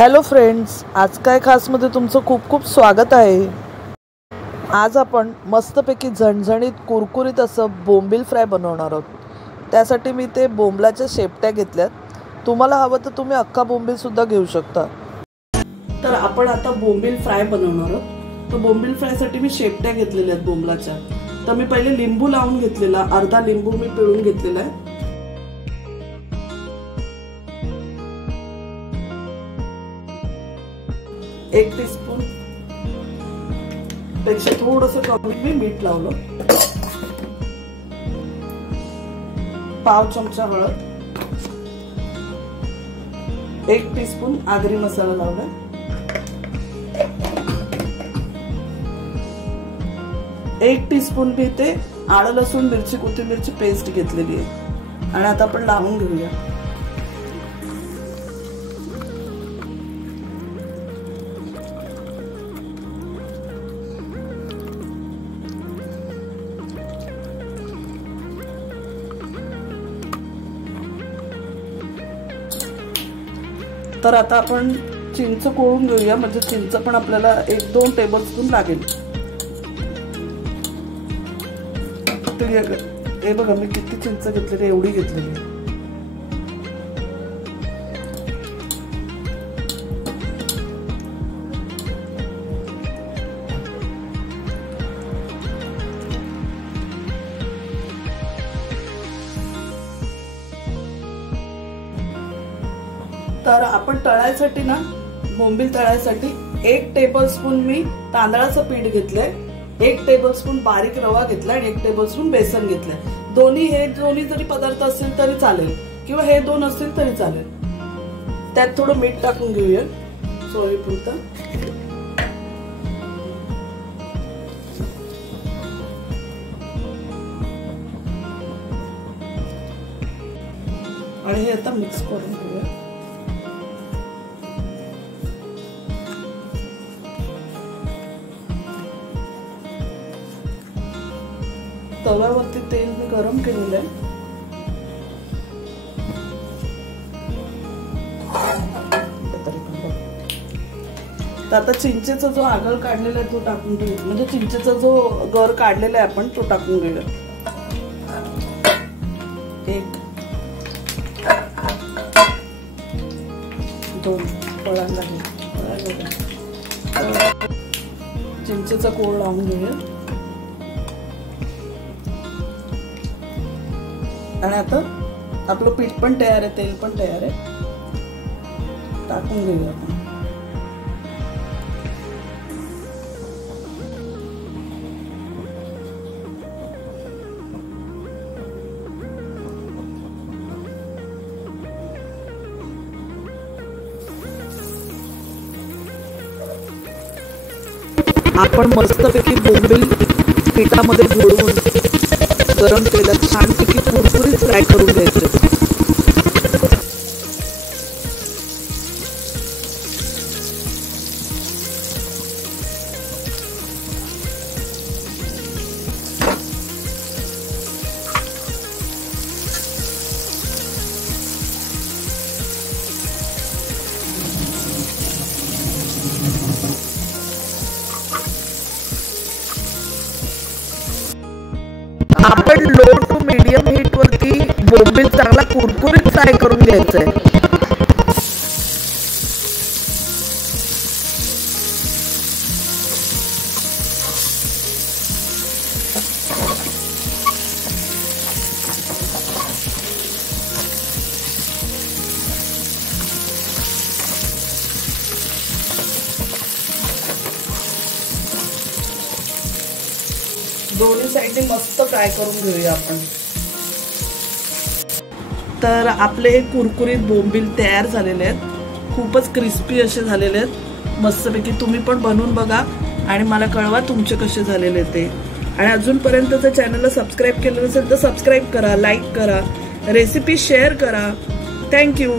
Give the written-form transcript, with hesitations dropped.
Hello friends, आज काय खास मध्ये तुमचं खूप खूप स्वागत आहे। आज आपण मस्तपैकी झणझणीत कुरकुरीत असं बोंबील फ्राय बनवणार आहोत। त्यासाठी मी ते बोंबलाच्या शेपट्या घेतल्यात। तुम्हाला हवं तर तुम्ही अख्खा बोंबील सुद्धा घेऊ शकता। तर आपण आता बोंबील फ्राय बनवणार आहोत। तर बोंबील फ्राय साठी मी शेपट्या घेतलेल्या आहेत बोंबलाच्या। तर मी पहिले लिंबू लावून घेतलेला, अर्धा लिंबू मी पिळून घेतलेला आहे। 1 टीस्पून पेक्षा थोडंसं कमी मी मीठ लावलं, पाव चमचा हळद, 1 टीस्पून आगरी मसाला लावला, 1 टीस्पून मी ते आलं लसूण मिरची कोथिंबीरची पेस्ट घेतलेली आहे। आणि आता आपण लावून घेऊया। तर आता आपण चिंच कोळून घेऊया, म्हणजे चिंच पण आपल्याला 1-2 टेबलस्पून लागेल। हे बघा मी किती चिंच घेतलेली, एवढी घेतलेली। तर आपण तळायसाठी ना, बोंबील तळायसाठी 1 टेबलस्पून मी तांदळाचं पीठ घेतलंय, 1 टेबलस्पून बारीक रवा घेतलाय आणि 1 टेबलस्पून बेसन घेतलंय। दोन्ही जरी पदार्थ असतील तरी चालेल, किंवा हे 2 असतील तरी चालेल। त्यात थोडं मीठ टाकून घेऊया चवीपुरतं। आणि हे आता मिक्स करून घेऊया। तव्यावरती तेल मी गरम केलेलं आहे। तर आता चिंचेचा जो आगळ काढलेला आहे तो टाकून घेऊया, म्हणजे चिंचेचा जो गर काढलेला आहे आपण तो टाकून घेऊया। 1 2 पळाला चिंचेचा कोळ लावून घेऊया। आणि आता आपलं पीठ पण तयार आहे, तेल पण तयार आहे, टाकून घेऊया आपण। आपण मस्तपैकी बोंबील पिठामध्ये घोळवून गरम तेलात छानपैकी कुरकुरीत फ्राय करून घ्यायचे। आपण लो टू मीडियम हीट वरती बोंबील चांगला कुरकुरीत फ्राय करून घ्यायचंय। दोन्ही साइडने मस्त फ्राय करून घेऊया आपण। तर आपले हे कुरकुरीत बोंबील तयार झालेले आहेत, खूपच क्रिस्पी असे झालेले आहेत मस्तपैकी। तुम्ही पण बनवून बघा आणि मला कळवा तुमचे कसे झालेले ते। आणि अजूनपर्यंत जर चॅनलला सबस्क्राईब केलं नसेल तर सबस्क्राईब करा, लाईक करा, रेसिपी शेअर करा। थँक्यू।